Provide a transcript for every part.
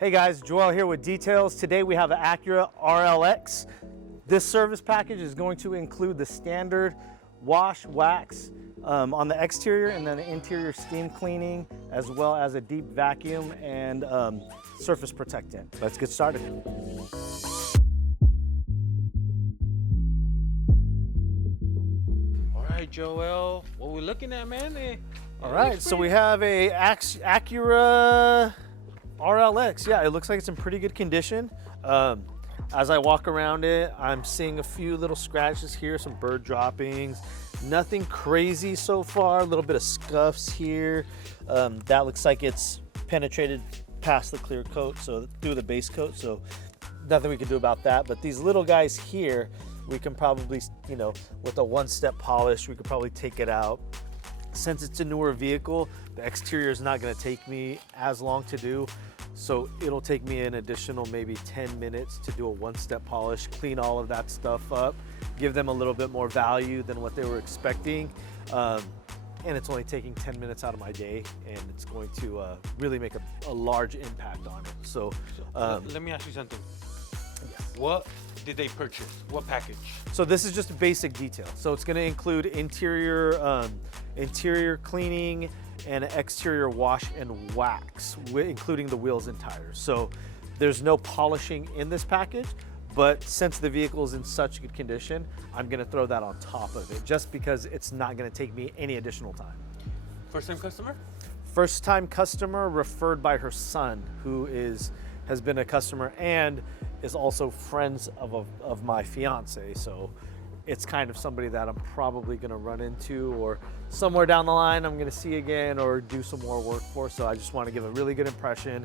Hey guys, Joel here with details. Today we have an Acura RLX. This service package is going to include the standard wash, wax on the exterior, and then the interior steam cleaning, as well as a deep vacuum and surface protectant. Let's get started. All right, Joel, what we looking at, man? All right, so we have a Acura RLX. Yeah, it looks like it's in pretty good condition. As I walk around it, I'm seeing a few little scratches here, some bird droppings. Nothing crazy so far, a little bit of scuffs here. That looks like it's penetrated past the clear coat, so through the base coat, so nothing we can do about that. But these little guys here, we can probably, with a one-step polish, we could probably take it out. Since it's a newer vehicle, the exterior is not going to take me as long to do, so it'll take me an additional maybe 10 minutes to do a one-step polish, clean all of that stuff up, give them a little bit more value than what they were expecting, and it's only taking 10 minutes out of my day, and it's going to really make a large impact on it. So let me ask you something. Yes. What did they purchase? What package? So this is just a basic detail. So it's going to include interior cleaning and exterior wash and wax, including the wheels and tires. So there's no polishing in this package, but since the vehicle is in such good condition, I'm going to throw that on top of it, just because it's not going to take me any additional time. First-time customer? First-time customer, referred by her son, who has been a customer and is also friends of my fiance. So it's kind of somebody that I'm probably going to run into, or somewhere down the line I'm going to see again or do some more work for. So I just want to give a really good impression,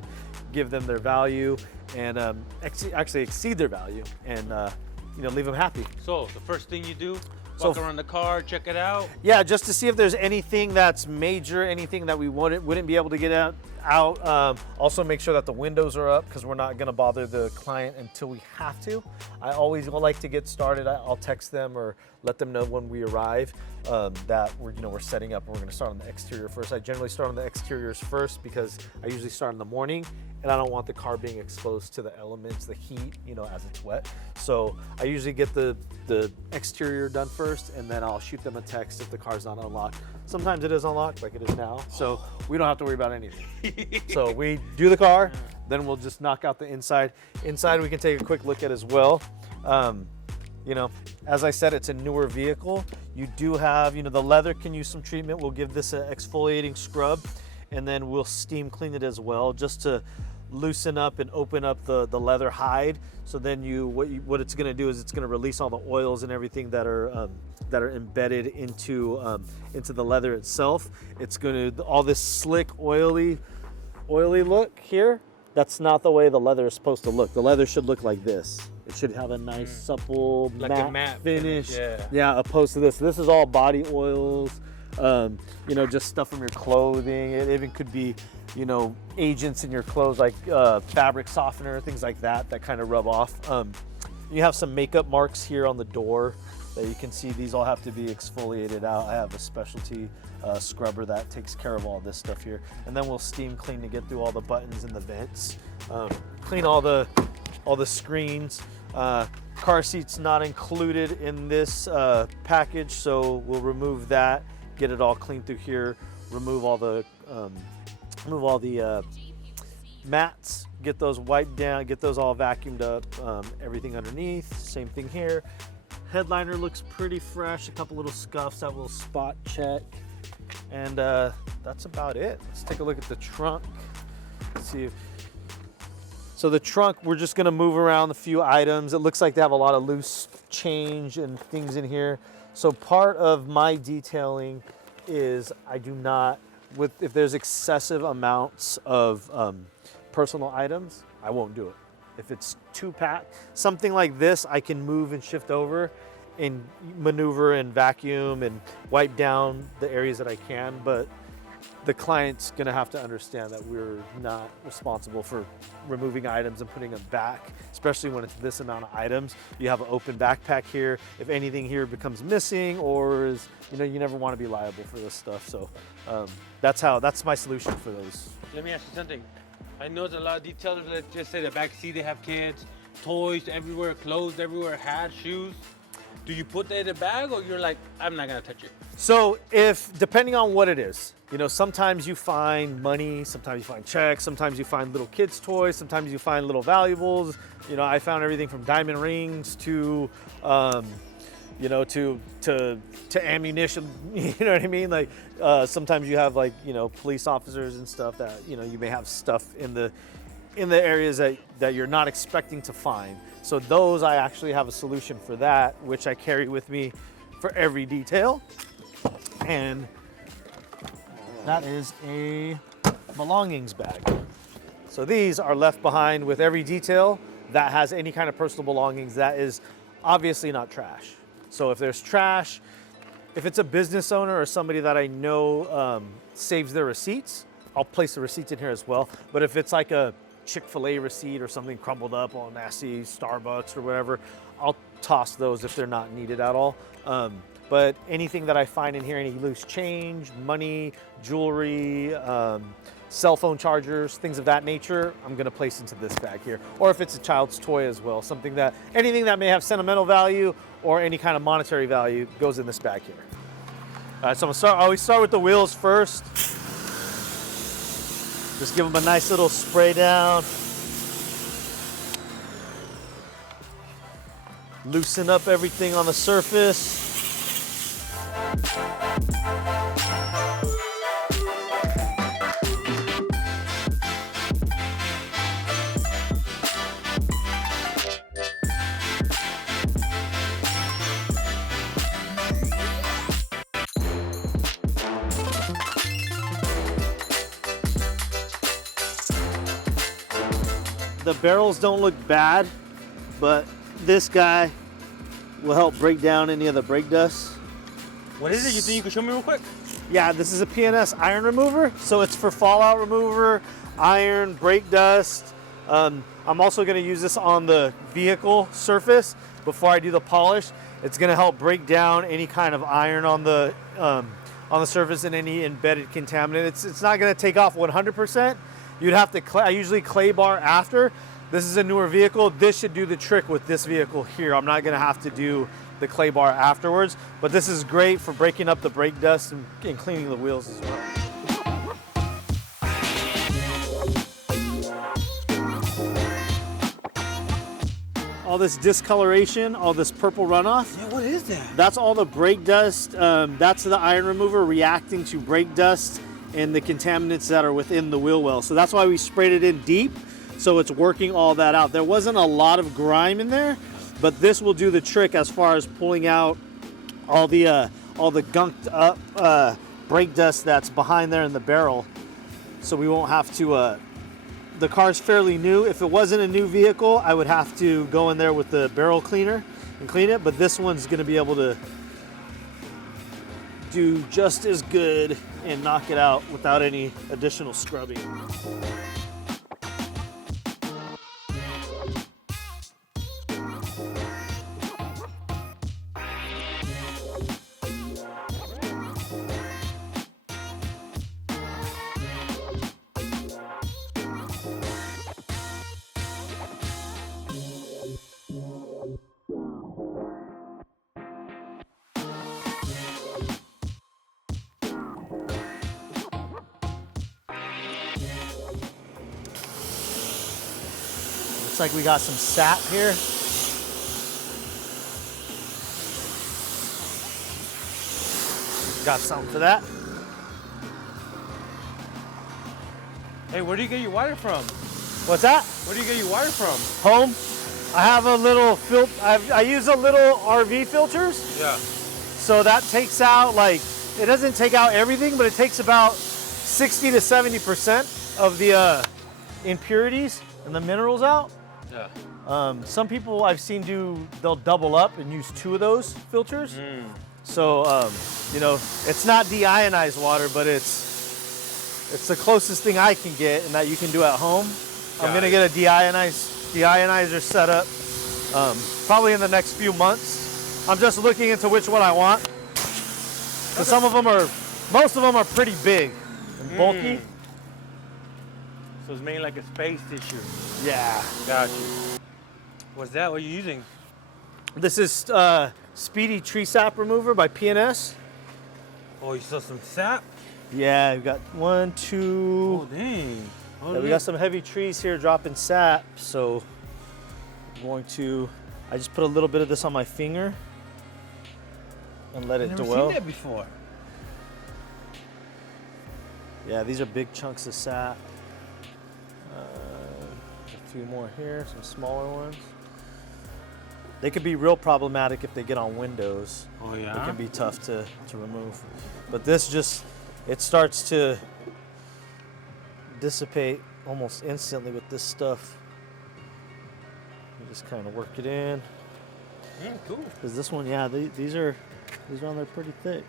give them their value, and actually exceed their value, and leave them happy. So the first thing you do, walk around the car, check it out. Yeah, just to see if there's anything that's major, anything that we wouldn't be able to get out. Also make sure that the windows are up, because we're not going to bother the client until we have to. I always like to get started. I'll text them or let them know when we arrive that we're setting up and we're going to start on the exterior first. I generally start on the exteriors first because I usually start in the morning, and I don't want the car being exposed to the elements, the heat, as it's wet. So I usually get the exterior done first, and then I'll shoot them a text if the car's not unlocked. Sometimes it is unlocked, like it is now, so we don't have to worry about anything. So we do the car, then we'll just knock out the inside. Inside we can take a quick look at as well. As I said, it's a newer vehicle. You do have, the leather can use some treatment. We'll give this an exfoliating scrub, and then we'll steam clean it as well, just to loosen up and open up the leather hide. So then what it's going to do is it's going to release all the oils and everything that are embedded into the leather itself. It's going to, all this slick, oily look here, that's not the way the leather is supposed to look. The leather should look like this. It should have a nice supple matte finish. Yeah, opposed to this. This is all body oils, just stuff from your clothing. It even could be, agents in your clothes, like fabric softener, things like that kind of rub off. You have some makeup marks here on the door that you can see. These all have to be exfoliated out. I have a specialty scrubber that takes care of all this stuff here. And then we'll steam clean to get through all the buttons and the vents. Clean all the screens. Car seats not included in this package, so we'll remove that, get it all clean through here, remove all the mats, get those wiped down, get those all vacuumed up, everything underneath. Same thing here. Headliner looks pretty fresh, a couple little scuffs that we'll spot check, and that's about it. Let's take a look at the trunk. Let's see. So the trunk, we're just going to move around a few items. It looks like they have a lot of loose change and things in here. So part of my detailing is I do not, if there's excessive amounts of personal items, I won't do it. If it's too packed, something like this, I can move and shift over and maneuver and vacuum and wipe down the areas that I can, but the client's gonna have to understand that we're not responsible for removing items and putting them back, especially when it's this amount of items. You have an open backpack here. If anything here becomes missing or is, you never wanna be liable for this stuff. So that's my solution for those. Let me ask you something. I know there's a lot of detailers that just say the back seat, they have kids, toys everywhere, clothes everywhere, hats, shoes. Do you put that in the bag, or you're like, I'm not gonna touch it? So depending on what it is, you know, sometimes you find money, sometimes you find checks, sometimes you find little kids' toys, sometimes you find little valuables. You know, I found everything from diamond rings to, you know, to ammunition. You know what I mean? Like sometimes you have, like, you know, police officers and stuff that, you know, you may have stuff in the areas that you're not expecting to find. So those, I actually have a solution for that, which I carry with me for every detail. And that is a belongings bag. So these are left behind with every detail that has any kind of personal belongings that is obviously not trash. So if there's trash, if it's a business owner or somebody that I know saves their receipts, I'll place the receipts in here as well. But if it's like a Chick-fil-A receipt or something crumbled up, all nasty, Starbucks or whatever, I'll toss those if they're not needed at all. But anything that I find in here, any loose change, money, jewelry, cell phone chargers, things of that nature, I'm gonna place into this bag here. Or if it's a child's toy as well, anything that may have sentimental value or any kind of monetary value goes in this bag here. All right, so I always start with the wheels first. Just give them a nice little spray down. Loosen up everything on the surface. The barrels don't look bad, but this guy will help break down any of the brake dust. What is it? You think you can show me real quick? Yeah, this is a Pns Iron Remover. So it's for fallout remover, iron, brake dust. I'm also gonna use this on the vehicle surface before I do the polish. It's gonna help break down any kind of iron on the surface and any embedded contaminant. It's not gonna take off 100%. You'd have to, I usually clay bar after. This is a newer vehicle. This should do the trick with this vehicle here. I'm not gonna have to do the clay bar afterwards, but this is great for breaking up the brake dust and cleaning the wheels as well. All this discoloration, all this purple runoff. Yeah, what is that? That's all the brake dust. That's the iron remover reacting to brake dust and the contaminants that are within the wheel well. So that's why we sprayed it in deep, so it's working all that out. There wasn't a lot of grime in there, but this will do the trick as far as pulling out all the gunked up brake dust that's behind there in the barrel. So we won't have to, the car's fairly new. If it wasn't a new vehicle, I would have to go in there with the barrel cleaner and clean it, but this one's gonna be able to do just as good and knock it out without any additional scrubbing. Looks like we got some sap here. Got something for that. Hey, where do you get your water from? What's that? Where do you get your water from? Home. I have a little I use a little RV filters. Yeah. So that takes out, like, it doesn't take out everything, but it takes about 60 to 70% of the impurities and the minerals out. Yeah. Some people I've seen they'll double up and use 2 of those filters. So, you know, it's not deionized water, but it's the closest thing I can get and that you can do at home. I'm gonna get a deionizer set up probably in the next few months. I'm just looking into which one I want. Because most of them are pretty big and bulky. So it's mainly like a space issue. Yeah. Got you. What's that? What are you using? This is Speedy Tree Sap Remover by Pns. Oh, you saw some sap? Yeah, we've got 1, 2. Oh, dang. Oh, Yeah, we got some heavy trees here dropping sap, so I'm going to. I just put a little bit of this on my finger and let it I've never dwell. seen that before. Yeah, these are big chunks of sap. A few more here, some smaller ones. They could be real problematic if they get on windows. Oh, yeah? It can be tough to remove. But this just, it starts to dissipate almost instantly with this stuff. You just kind of work it in. Yeah, cool. Because this one, yeah, these are on there pretty thick.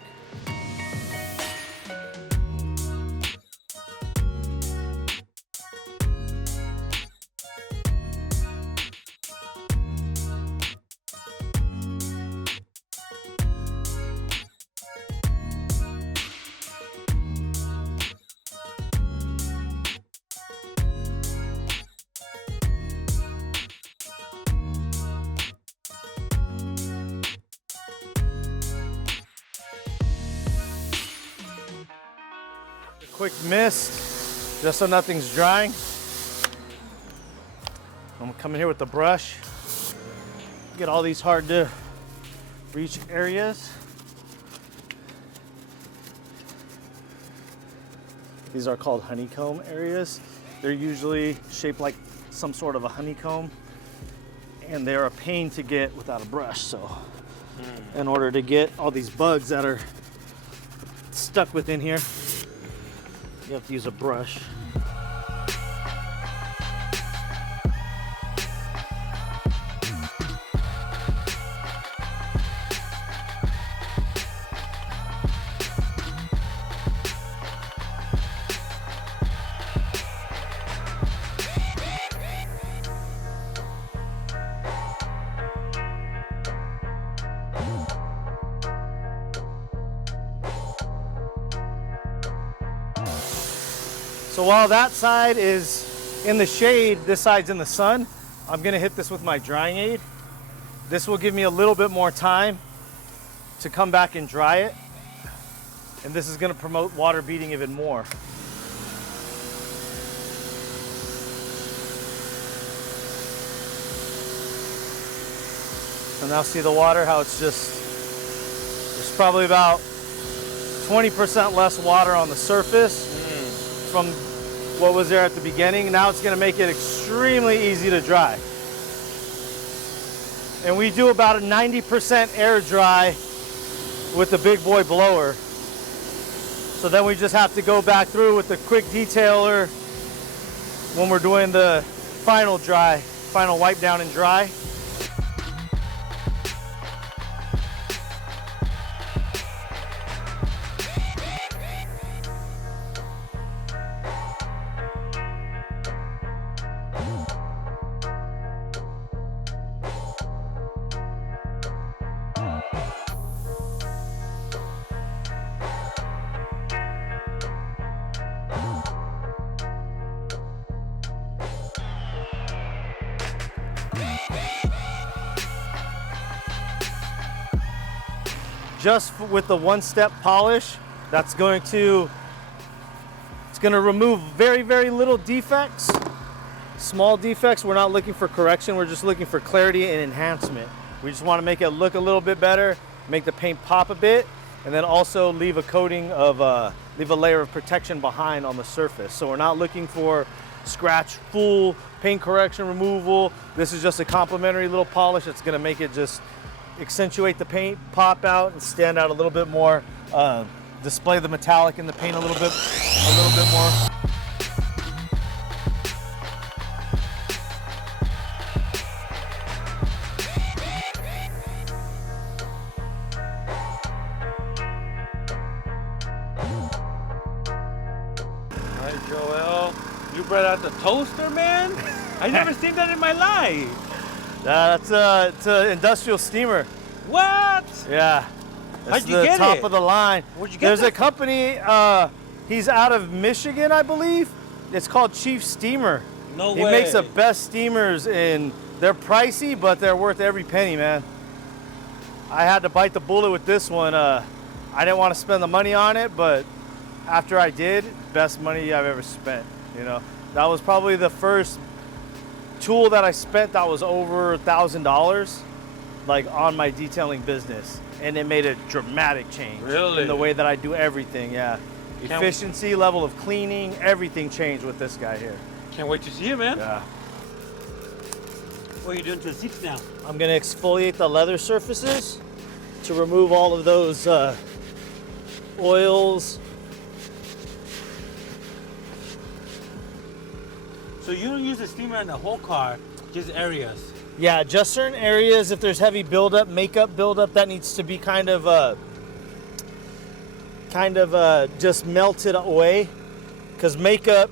Quick mist, just so nothing's drying. I'm gonna come in here with the brush, get all these hard to reach areas. These are called honeycomb areas. They're usually shaped like some sort of a honeycomb, and they're a pain to get without a brush. So in order to get all these bugs that are stuck within here, you have to use a brush. So while that side is in the shade, this side's in the sun, I'm gonna hit this with my drying aid. This will give me a little bit more time to come back and dry it. And this is gonna promote water beading even more. So now see the water, how it's just, there's probably about 20% less water on the surface from what was there at the beginning. Now it's gonna make it extremely easy to dry. And we do about a 90% air dry with the big boy blower. So then we just have to go back through with the quick detailer when we're doing the final dry, final wipe down and dry. Just with the one-step polish, it's going to remove very, very little defects, small defects. We're not looking for correction, we're just looking for clarity and enhancement. We just want to make it look a little bit better, make the paint pop a bit, and then also leave a coating of, leave a layer of protection behind on the surface. So we're not looking for scratch, full paint correction removal. This is just a complimentary little polish that's gonna make it just accentuate the paint, pop out, and stand out a little bit more. Display the metallic in the paint a little bit more. All right, Joel, you brought out the toaster, man? I've never seen that in my life. It's an industrial steamer. What? Yeah. How'd you the get top it? of the line. Where'd you get There's that a company, he's out of Michigan, I believe. It's called Chief Steamer. No He way. makes the best steamers, and they're pricey, but they're worth every penny, man. I had to bite the bullet with this one. I didn't want to spend the money on it, but after I did, best money I've ever spent, you know. That was probably the first tool that I spent that was over $1,000, like on my detailing business. And it made a dramatic change in the way that I do everything, yeah. Efficiency, level of cleaning, everything changed with this guy here. Can't wait to see it, man. Yeah. What are you doing to the seats now? I'm gonna exfoliate the leather surfaces to remove all of those oils. So you don't use the steamer in the whole car, just areas. Yeah, just certain areas. If there's heavy buildup, makeup buildup, that needs to be kind of just melted away, because makeup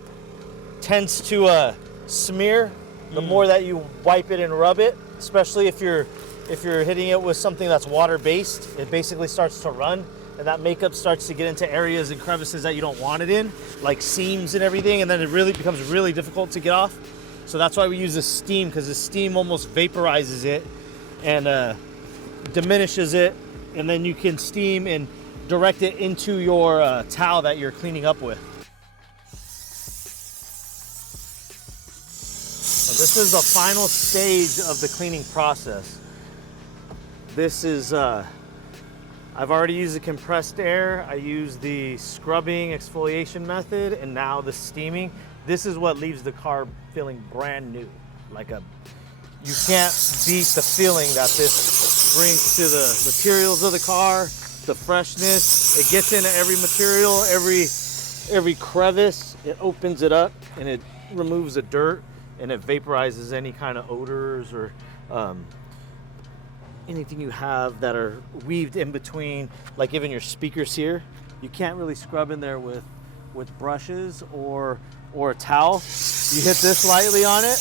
tends to smear the more that you wipe it and rub it. Especially if you're hitting it with something that's water based, it basically starts to run, and that makeup starts to get into areas and crevices that you don't want it in, like seams and everything, and then it really becomes really difficult to get off. So that's why we use the steam, because the steam almost vaporizes it and diminishes it, and then you can steam and direct it into your towel that you're cleaning up with. So this is the final stage of the cleaning process. This is, I've already used the compressed air, I use the scrubbing exfoliation method, and now the steaming. This is what leaves the car feeling brand new. You can't beat the feeling that this brings to the materials of the car, the freshness. It gets into every material, every crevice. It opens it up and it removes the dirt, and it vaporizes any kind of odors or anything you have that are weaved in between, like even your speakers here. You can't really scrub in there with brushes or a towel. You hit this lightly on it,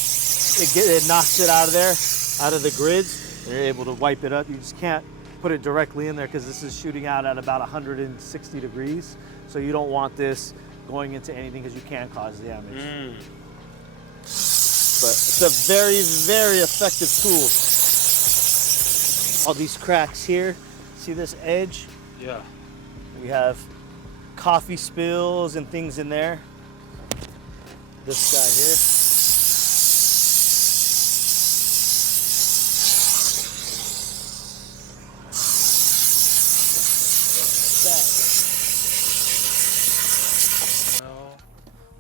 it knocks it out of there, out of the grids, and you're able to wipe it up. You just can't put it directly in there because this is shooting out at about 160 degrees. So you don't want this going into anything because you can cause damage. But it's a very, very effective tool. All these cracks here, see this edge? Yeah. We have coffee spills and things in there. This guy here.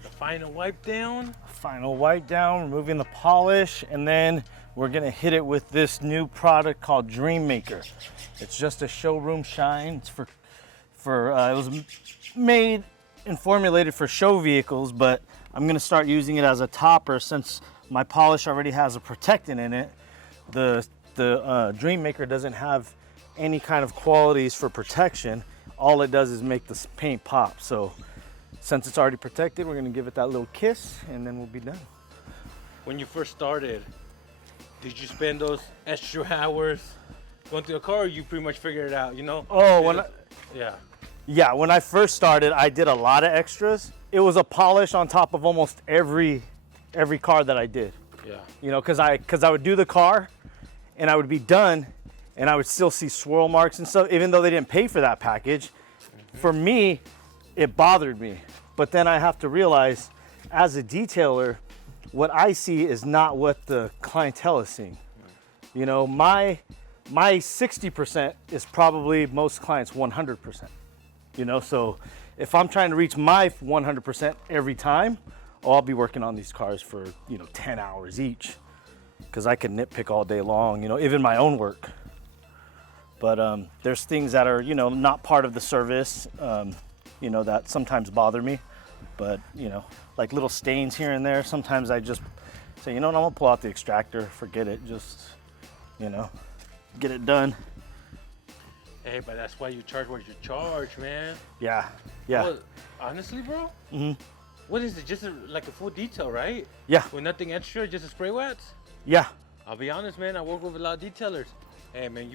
The final wipe down. Final wipe down, removing the polish, and then we're gonna hit it with this new product called Dream Maker. It's just a showroom shine. It's it was made and formulated for show vehicles, but I'm gonna start using it as a topper since my polish already has a protectant in it. The Dream Maker doesn't have any kind of qualities for protection. All it does is make the paint pop. So since it's already protected, we're gonna give it that little kiss and then we'll be done. When you first started, did you spend those extra hours going through the car, or you pretty much figured it out, you know? Oh, yeah, when I first started, I did a lot of extras. It was a polish on top of almost every car that I did. Yeah. You know, because I would do the car and I would be done and I would still see swirl marks and stuff, even though they didn't pay for that package. For me, it bothered me. But then I have to realize, as a detailer, what I see is not what the clientele is seeing. You know, my 60% is probably most clients' 100%. You know, so if I'm trying to reach my 100% every time, I'll be working on these cars for, 10 hours each, because I can nitpick all day long, even my own work. But there's things that are, not part of the service, that sometimes bother me. But, like little stains here and there, sometimes I just say, I'm gonna pull out the extractor, forget it, just, get it done. Hey, but that's why you charge what you charge, man. Yeah. Well, honestly, bro, what is it? Just like a full detail, right? Yeah. With nothing extra, just a spray wax? Yeah. I'll be honest, man, I work with a lot of detailers. Hey, man,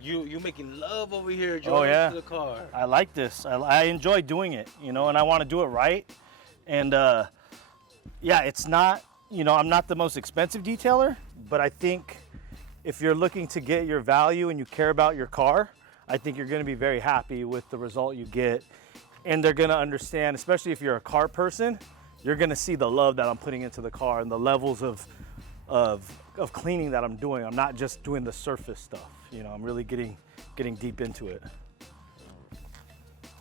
you making love over here, Joel, to the car. I like this. I enjoy doing it, and I want to do it right. And yeah, it's not, you know, I'm not the most expensive detailer, but I think if you're looking to get your value and you care about your car, I think you're going to be very happy with the result you get. And they're going to understand, especially if you're a car person, you're going to see the love that I'm putting into the car and the levels of cleaning that I'm doing. I'm not just doing the surface stuff. You know, I'm really getting deep into it.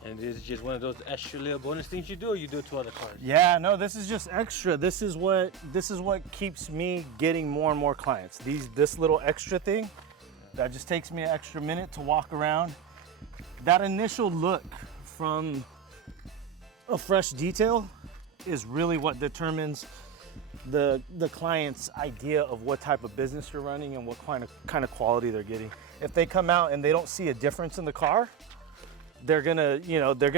And this is just one of those extra little bonus things you do, or you do it to other cars? Yeah, no, this is just extra. This is what keeps me getting more and more clients. This little extra thing that just takes me an extra minute to walk around. That initial look from a fresh detail is really what determines the client's idea of what type of business you're running and what kind of quality they're getting. If they come out and they don't see a difference in the car, they're gonna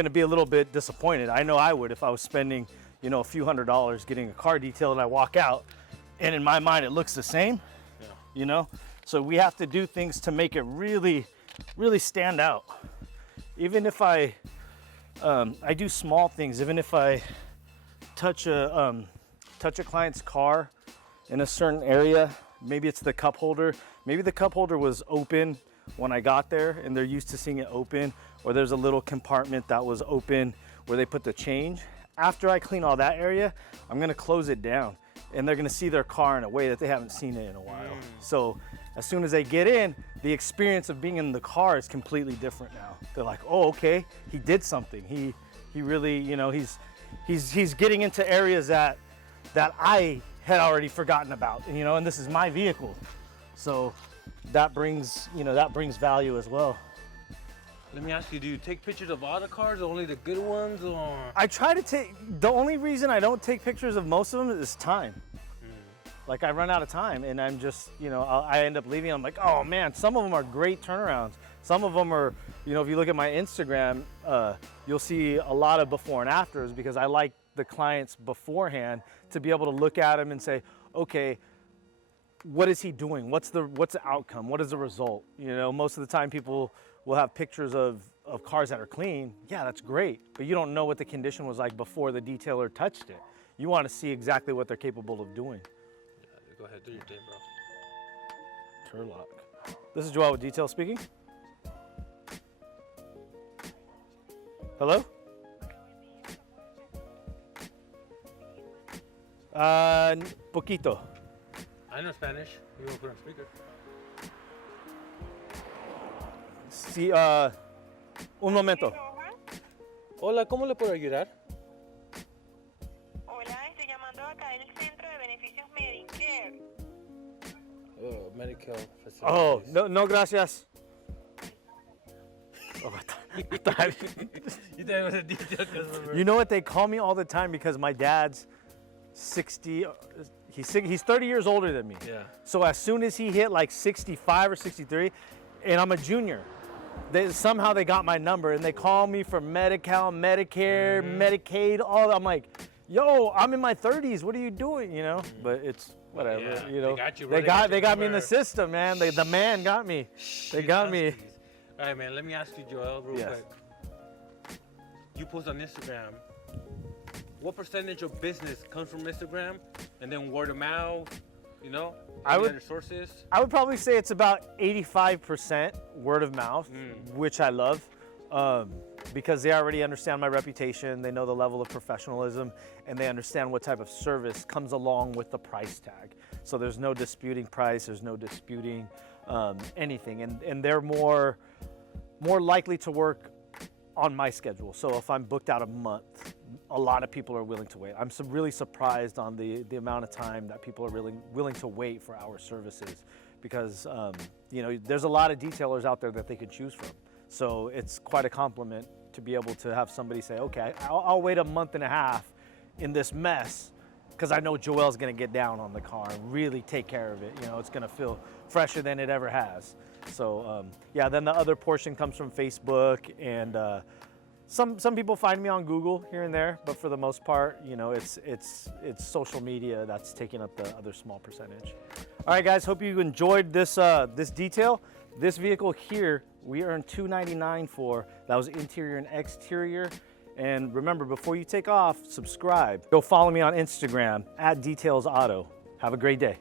be a little bit disappointed. I know I would if I was spending, you know, a few $100s getting a car detailed and I walk out and in my mind it looks the same. Yeah. You know, so we have to do things to make it really stand out. Even if I do small things, even if I touch a client's car in a certain area, maybe it's the cup holder, maybe the cup holder was open when I got there and they're used to seeing it open, or there's a little compartment that was open where they put the change. After I clean all that area, I'm gonna close it down and they're gonna see their car in a way that they haven't seen it in a while. So as soon as they get in, the experience of being in the car is completely different now. They're like, oh, okay, he did something. He really, you know, he's getting into areas that I had already forgotten about, you know, and this is my vehicle. So that brings value as well. Let me ask you, do you take pictures of all the cars, or only the good ones, or? I try to take, the only reason I don't take pictures of most of them is time. Like I run out of time and I'm just, you know, I end up leaving. I'm like, oh man, some of them are great turnarounds. Some of them are, you know, if you look at my Instagram, you'll see a lot of before and afters because I like the clients beforehand to be able to look at them and say, okay, what is he doing? What's the outcome? What is the result? You know, most of the time people will have pictures of cars that are clean. Yeah, that's great. But you don't know what the condition was like before the detailer touched it. You want to see exactly what they're capable of doing. Yeah, go ahead, do your thing, bro. Turlock. This is Joel with Detail speaking. Hello? Poquito. I know Spanish. You want to put on speaker? Sí, un momento. Hola, ¿cómo le puedo ayudar? Hola, estoy llamando acá del Centro de Beneficios Medicare. Oh, medical facilities. Oh, no, gracias. Oh, You thought it was a detail customer. You know what? They call me all the time because my dad's 60. He's 30 years older than me. Yeah. So as soon as he hit like 65 or 63, and I'm a junior, somehow they got my number and they call me for Medi-Cal, Medicare, Medicaid, all that. I'm like, yo, I'm in my 30s. What are you doing? You know, but it's whatever. Yeah, you know, they got you, they bro. got They me in the system, man. The man got me. They got me. All right, man. Let me ask you, Joel, real Yes. quick. You post on Instagram. What percentage of business comes from Instagram, and then word of mouth? You know, other sources. I would probably say it's about 85% word of mouth, which I love, because they already understand my reputation. They know the level of professionalism, and they understand what type of service comes along with the price tag. So there's no disputing price. There's no disputing anything, and they're more likely to work on my schedule. So if I'm booked out a month, a lot of people are willing to wait. I'm really surprised on the amount of time that people are really willing to wait for our services, because you know, there's a lot of detailers out there that they could choose from. So it's quite a compliment to be able to have somebody say, okay, I'll wait a month and a half in this mess because I know Joel's gonna get down on the car and really take care of it. You know, it's gonna feel fresher than it ever has. So yeah, then the other portion comes from Facebook, and some people find me on Google here and there, but for the most part, you know, it's social media that's taking up the other small percentage. All right, guys, hope you enjoyed this this detail. This vehicle here, we earned $299 for. That was interior and exterior, And remember, before you take off, subscribe. Go follow me on Instagram @DetailsAuto. Have a great day.